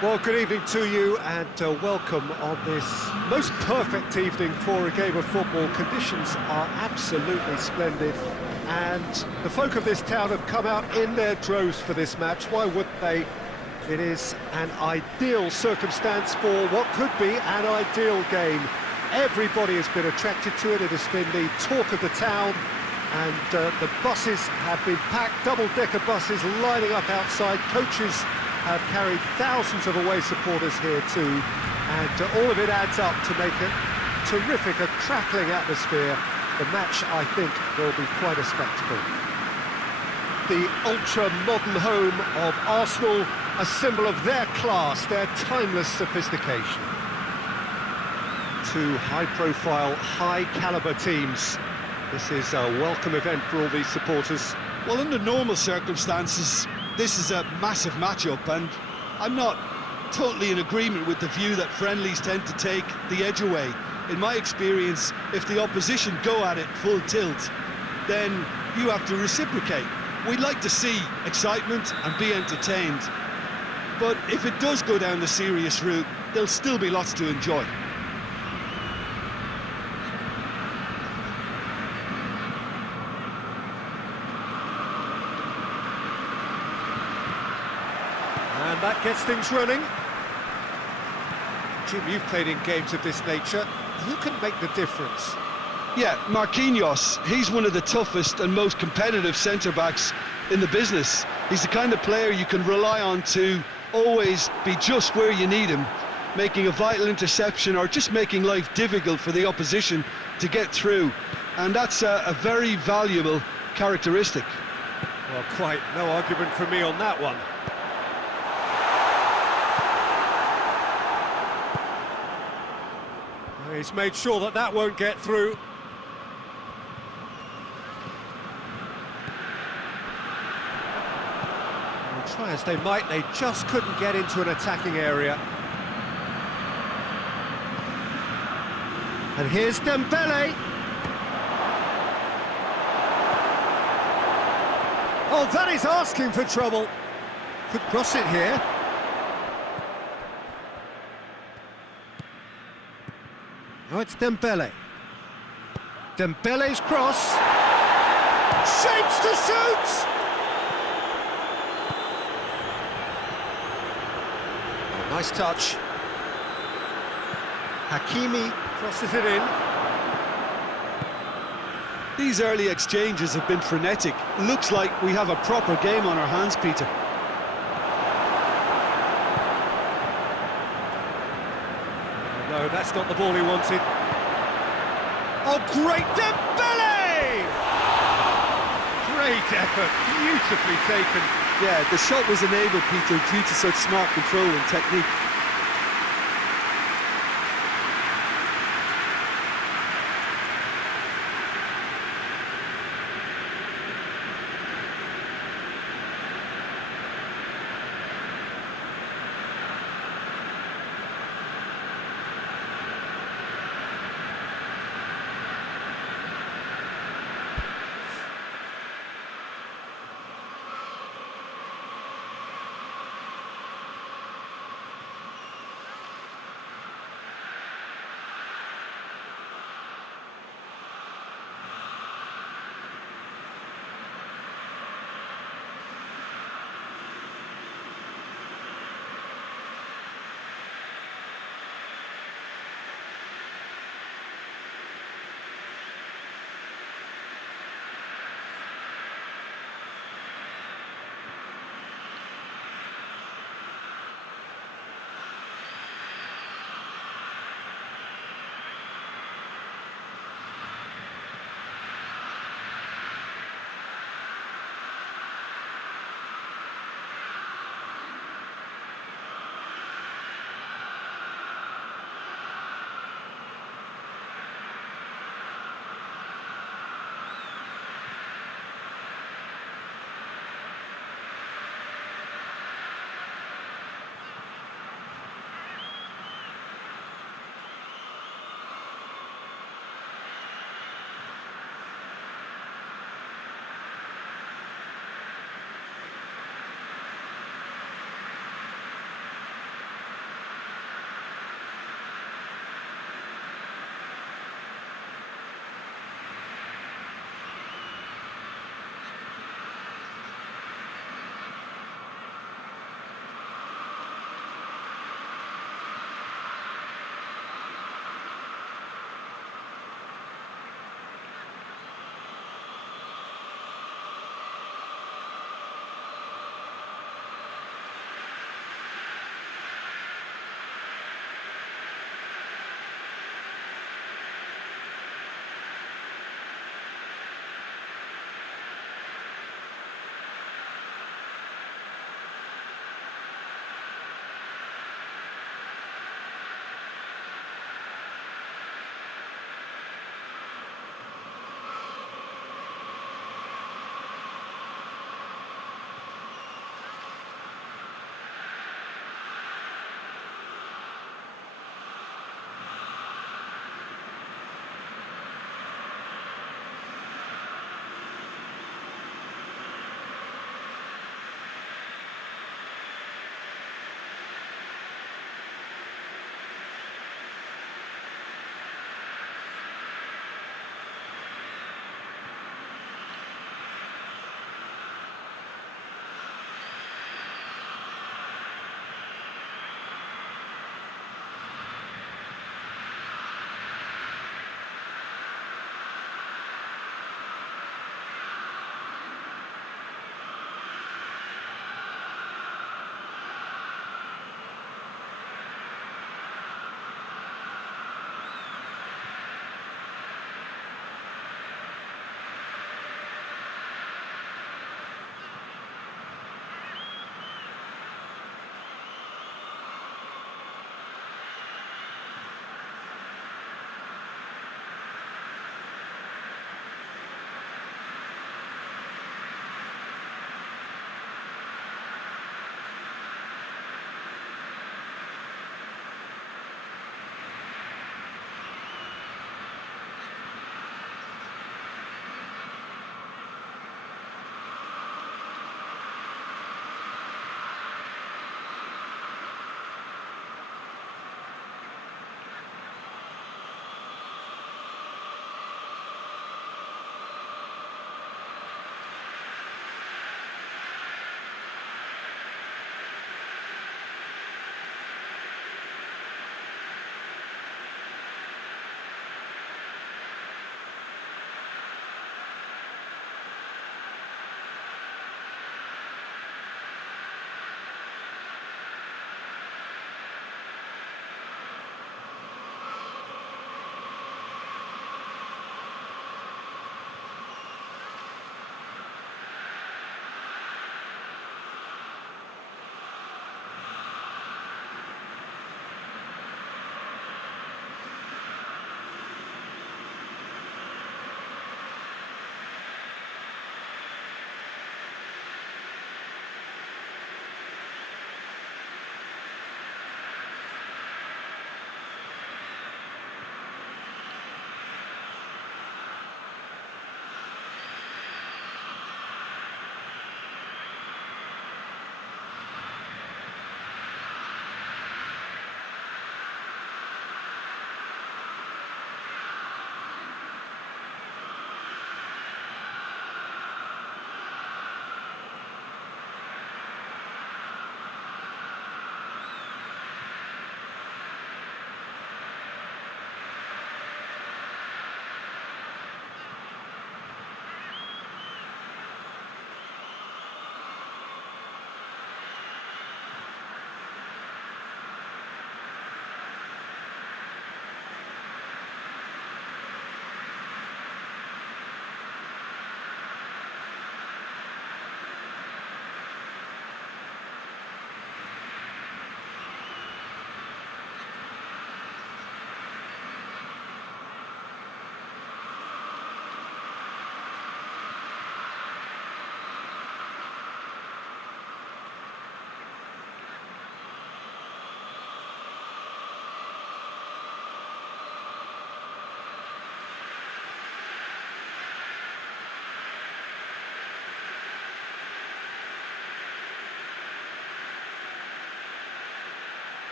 Well, good evening to you and welcome on this most perfect evening for a game of football. Conditions are absolutely splendid and the folk of this town have come out in their droves for this match. Why wouldn't they? It is an ideal circumstance for what could be an ideal game. Everybody has been attracted to it. It has been the talk of the town, and the buses have been packed, double-decker buses lining up outside. Coaches have carried thousands of away supporters here too, and all of it adds up to make a terrific, a crackling atmosphere. The match, I think, will be quite a spectacle. The ultra-modern home of Arsenal, a symbol of their class, their timeless sophistication. Two high-profile, high-caliber teams. This is a welcome event for all these supporters. Well, under normal circumstances, this is a massive matchup, and I'm not totally in agreement with the view that friendlies tend to take the edge away. In my experience, if the opposition go at it full tilt, then you have to reciprocate. We'd like to see excitement and be entertained, but if it does go down the serious route, there'll still be lots to enjoy. And that gets things running. Jim, you've played in games of this nature. Who can make the difference? Yeah, Marquinhos, he's one of the toughest and most competitive centre-backs in the business. He's the kind of player you can rely on to always be just where you need him, making a vital interception or just making life difficult for the opposition to get through. And that's a very valuable characteristic. Well, quite no argument from me on that one. He's made sure that that won't get through. Well, try as they might, they just couldn't get into an attacking area. And here's Dembele. Oh, that is asking for trouble. Could cross it here. Oh, it's Dembele. Dembele's cross. Shapes to shoot! Oh, nice touch. Hakimi crosses it in. These early exchanges have been frenetic. Looks like we have a proper game on our hands, Peter. No, that's not the ball he wanted. Oh, great Dembele! Great effort, beautifully taken. Yeah, the shot was enabled, Peter, due to such smart control and technique.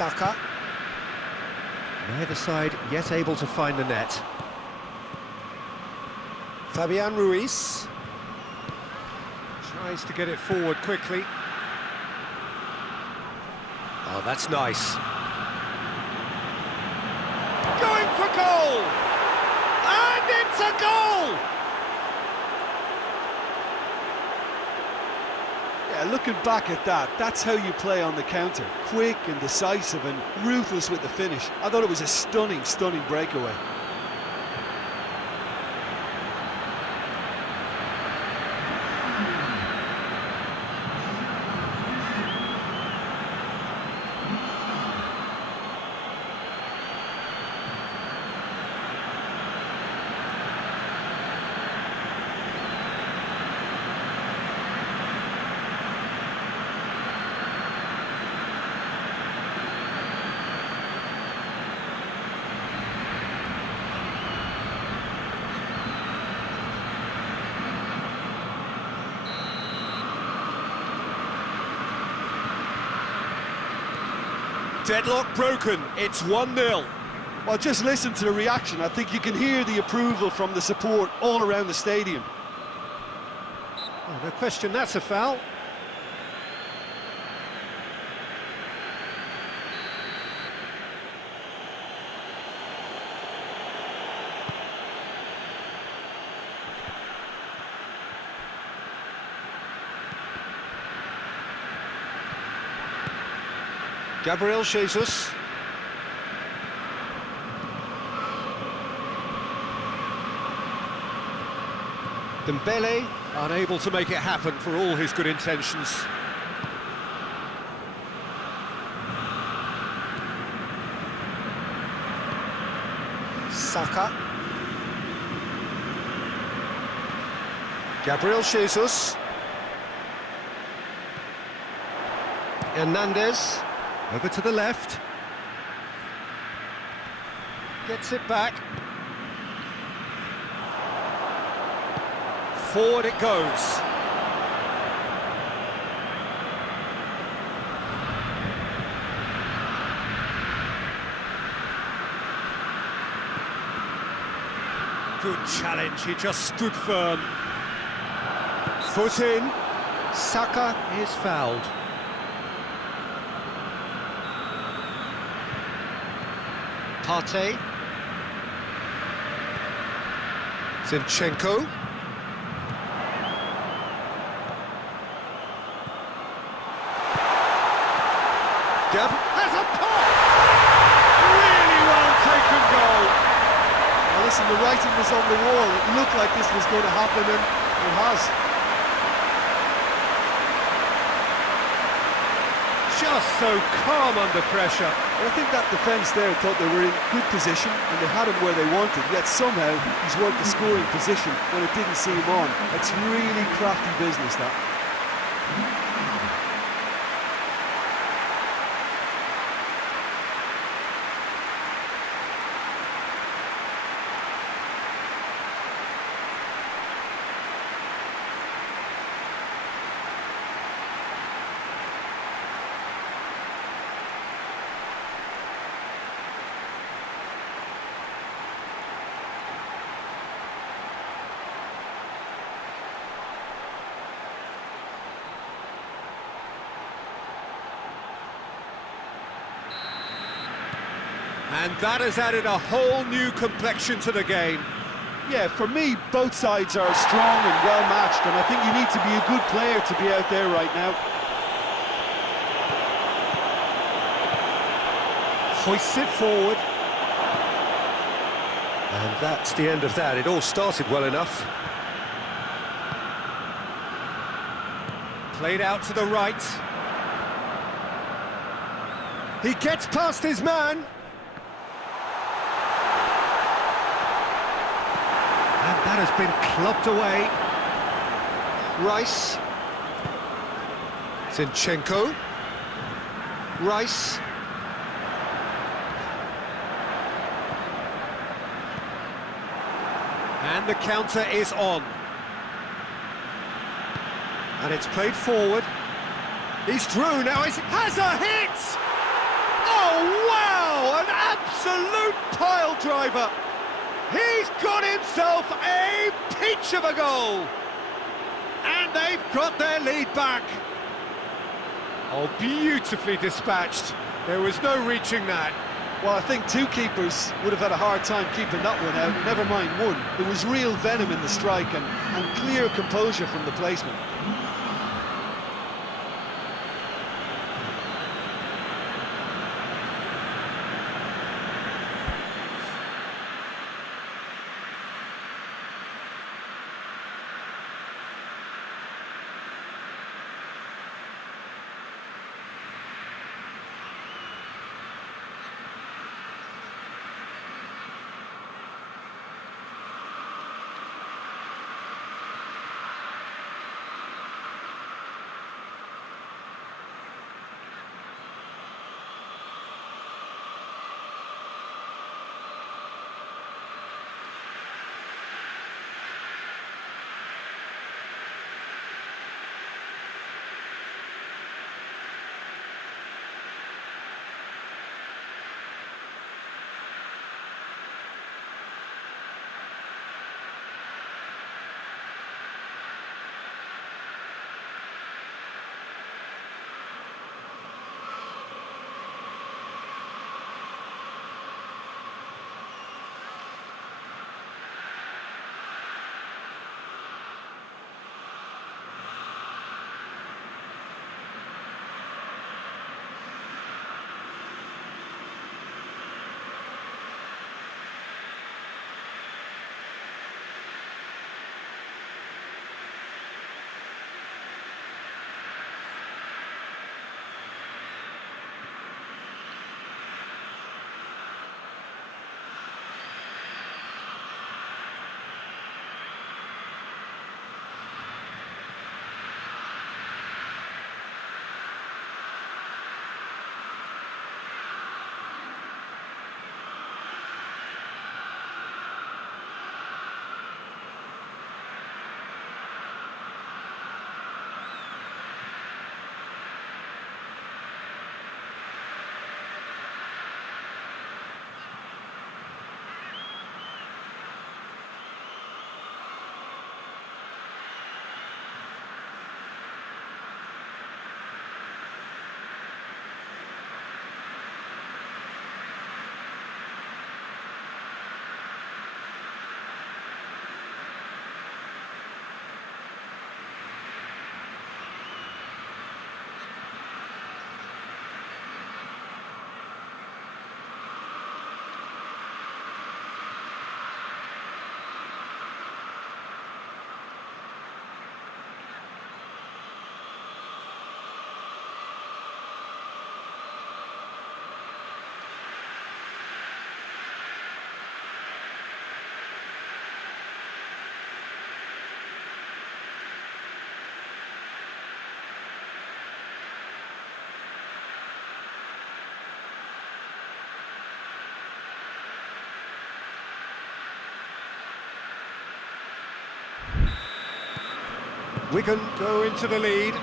Saka. Neither side yet able to find the net. Fabian Ruiz tries to get it forward quickly. Oh, that's nice. Going for goal! And it's a goal! Yeah, looking back at that, that's how you play on the counter. Quick and decisive and ruthless with the finish. I thought it was a stunning, stunning breakaway. Deadlock broken, it's 1-0. Well, just listen to the reaction. I think you can hear the approval from the support all around the stadium. Oh, no question, that's a foul. Gabriel Jesus. Dembele unable to make it happen for all his good intentions. Saka. Gabriel Jesus. Hernandez. Over to the left. Gets it back. Forward it goes. Good challenge, he just stood firm. Foot in. Saka is fouled. Partey. Zinchenko. Gab has a pop! Really well taken goal. Now listen, the writing was on the wall. It looked like this was going to happen, and it has. Just so calm under pressure. Well, I think that defence there thought they were in good position and they had him where they wanted, yet somehow he's worked the scoring position when it didn't see him on. It's really crafty business, that. And that has added a whole new complexion to the game. Yeah, for me, both sides are strong and well-matched, and I think you need to be a good player to be out there right now. Hoists it forward. And that's the end of that. It all started well enough. Played out to the right. He gets past his man. And that has been clubbed away. Rice. Zinchenko. Rice. And the counter is on. And it's played forward. He's through now, has a hit! Oh, driver. He's got himself a peach of a goal. And they've got their lead back. Oh, beautifully dispatched. There was no reaching that. Well, I think two keepers would have had a hard time keeping that one out, never mind one. There was real venom in the strike and clear composure from the placement. Wigan go into the lead.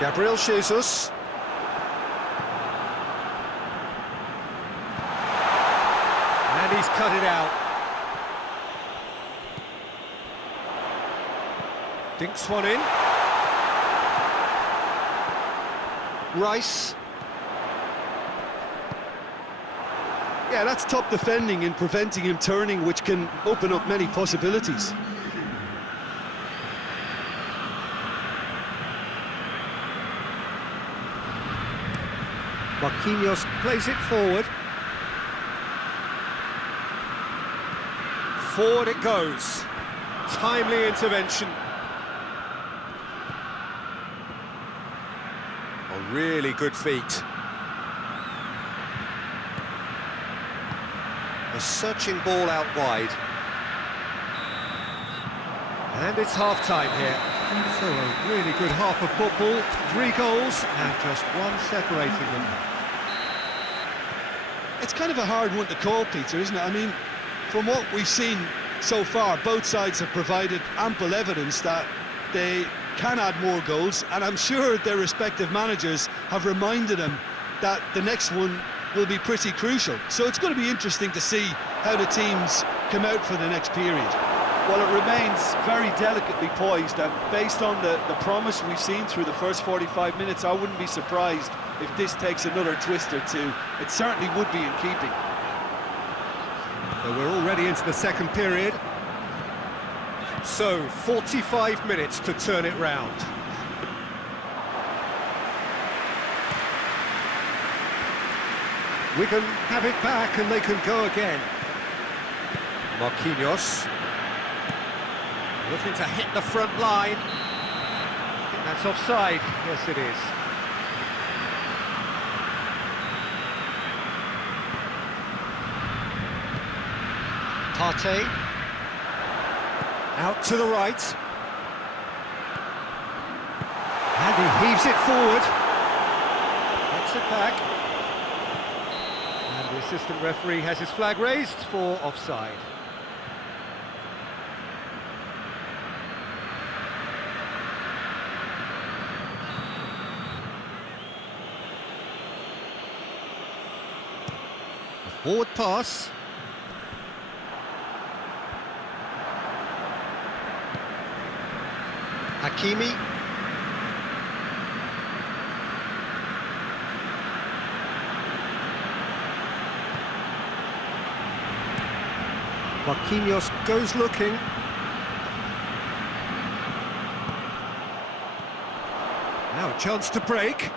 Gabriel Jesus. And he's cut it out. Dinks one in. Rice. Yeah, that's top defending in preventing him turning, which can open up many possibilities. Marquinhos plays it forward. Forward it goes. Timely intervention. Oh, really good feet. A searching ball out wide. And it's half-time here. So a really good half of football. 3 goals and just one separating them. It's kind of a hard one to call, Peter, isn't it? I mean, from what we've seen so far, both sides have provided ample evidence that they can add more goals, and I'm sure their respective managers have reminded them that the next one will be pretty crucial. So it's going to be interesting to see how the teams come out for the next period. Well, it remains very delicately poised, and based on the promise we've seen through the first 45 minutes, I wouldn't be surprised if this takes another twist or two. It certainly would be in keeping. So we're already into the second period. So 45 minutes to turn it round. Wigan have it back and they can go again. Marquinhos looking to hit the front line. I think that's offside. Yes, it is. Partey out to the right, and he heaves it forward. Gets it back, and the assistant referee has his flag raised for offside. A forward pass. Hakimi. Marquinhos goes looking. Now a chance to break.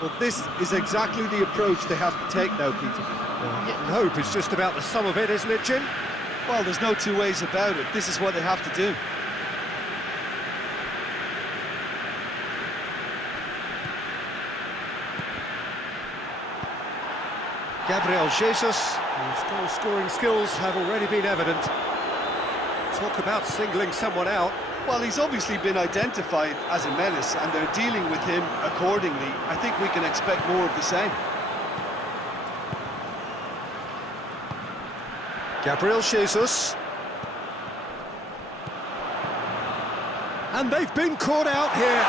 Well, this is exactly the approach they have to take now, Peter. Hitting hope is just about the sum of it, isn't it, Jim? Well, there's no two ways about it. This is what they have to do. Gabriel Jesus, whose goal-scoring skills have already been evident. Talk about singling someone out. Well, he's obviously been identified as a menace, and they're dealing with him accordingly. I think we can expect more of the same. Gabriel Jesus. And they've been caught out here.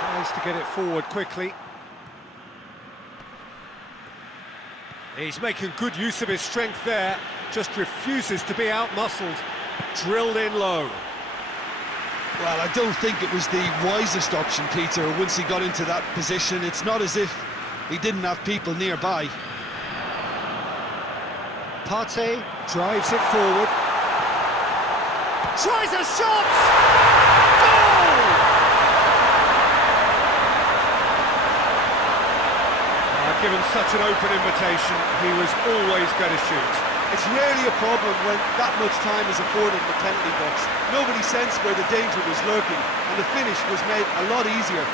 Tries to get it forward quickly. He's making good use of his strength there, just refuses to be out-muscled. Drilled in low. Well, I don't think it was the wisest option, Peter, once he got into that position. It's not as if he didn't have people nearby. Partey drives it forward. Tries a shot! Goal! Given such an open invitation, he was always going to shoot. It's rarely a problem when that much time is afforded in the penalty box. Nobody sensed where the danger was lurking, and the finish was made a lot easier.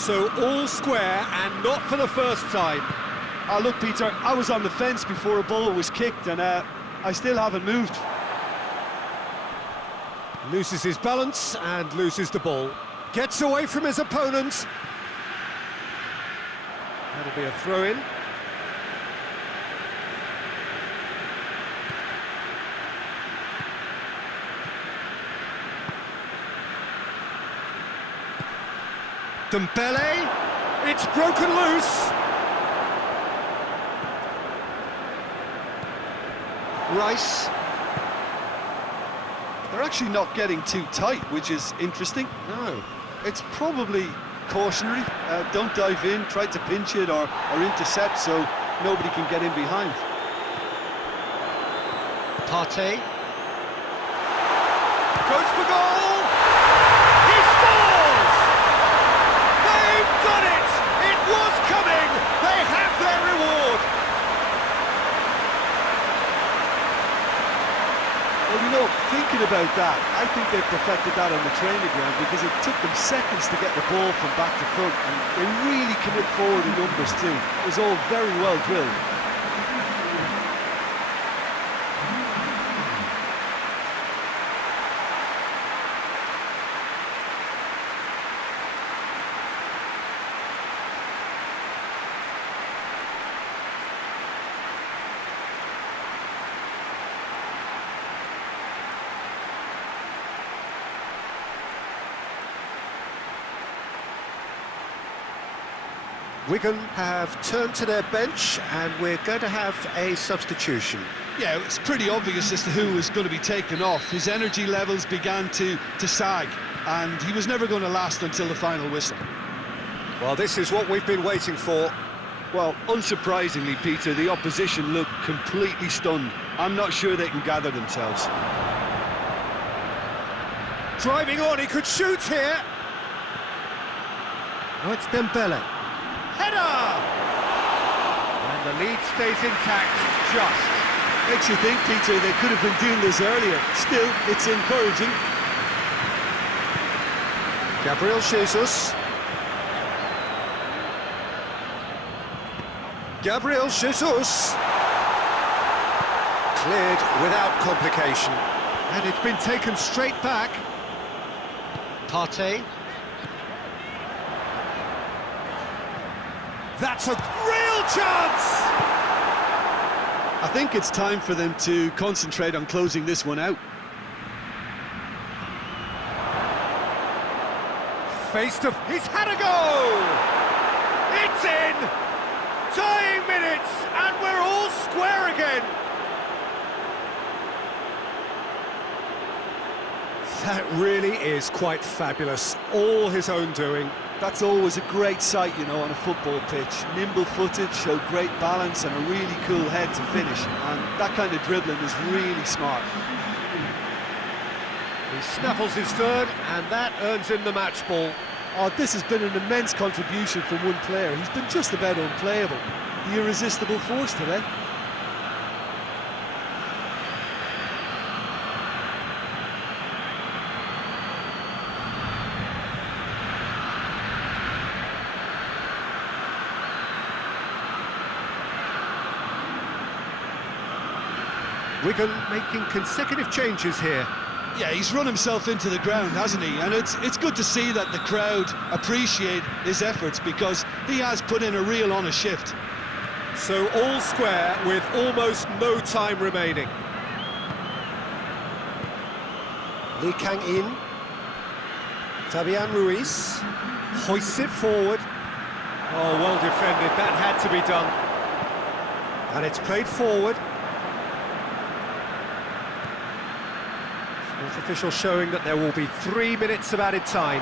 So all square, and not for the first time. Look, Peter, I was on the fence before a ball was kicked, and I still haven't moved. Loses his balance and loses the ball. Gets away from his opponent. That'll be a throw-in. Dembele, it's broken loose. Rice. They're actually not getting too tight, which is interesting. No. It's probably cautionary. Don't dive in, try to pinch it or intercept so nobody can get in behind. Partey. Goes for goal! He scores! They've done it! It was coming! They have their reward! Well, you know, thinking about that, I think they've perfected that on the training ground because it took them seconds to get the ball from back to front, and they really commit forward in numbers too. It was all very well drilled. Wigan have turned to their bench and we're going to have a substitution. Yeah, it's pretty obvious as to who was going to be taken off. His energy levels began to sag, and he was never going to last until the final whistle. Well, this is what we've been waiting for. Well, unsurprisingly, Peter, the opposition looked completely stunned. I'm not sure they can gather themselves. Driving on, he could shoot here. Oh, it's Dembele. Header! And the lead stays intact, just. Makes you think, Peter, they could have been doing this earlier. Still, it's encouraging. Gabriel Jesus. Gabriel Jesus. Cleared without complication. And it's been taken straight back. Partey. That's a real chance! I think it's time for them to concentrate on closing this one out. He's had a go! It's in! Tying minutes, and we're all square again! That really is quite fabulous. All his own doing. That's always a great sight, you know, on a football pitch. Nimble-footed, showed great balance and a really cool head to finish. And that kind of dribbling is really smart. He snaffles his third, and that earns him the match ball. Oh, this has been an immense contribution from one player. He's been just about unplayable. The irresistible force today. Wigan making consecutive changes here. Yeah, he's run himself into the ground, hasn't he? And it's good to see that the crowd appreciate his efforts because he has put in a real honest shift. So all square with almost no time remaining. Lee Kang-in. Fabian Ruiz hoists it forward. Oh, well defended, that had to be done. And it's played forward. Fourth official showing that there will be 3 minutes of added time.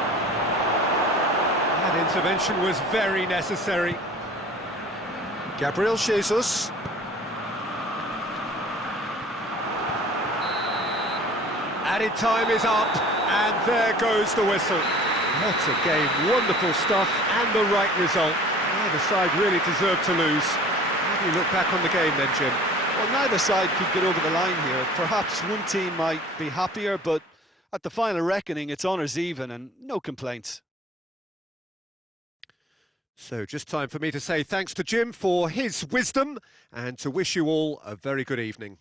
That intervention was very necessary. Gabriel Jesus. Added time is up, and there goes the whistle. What a game, wonderful stuff, and the right result. Neither side really deserved to lose. How do you look back on the game then, Jim? Well, neither side could get over the line here. Perhaps one team might be happier, but at the final reckoning, it's honours even and no complaints. So just time for me to say thanks to Jim for his wisdom and to wish you all a very good evening.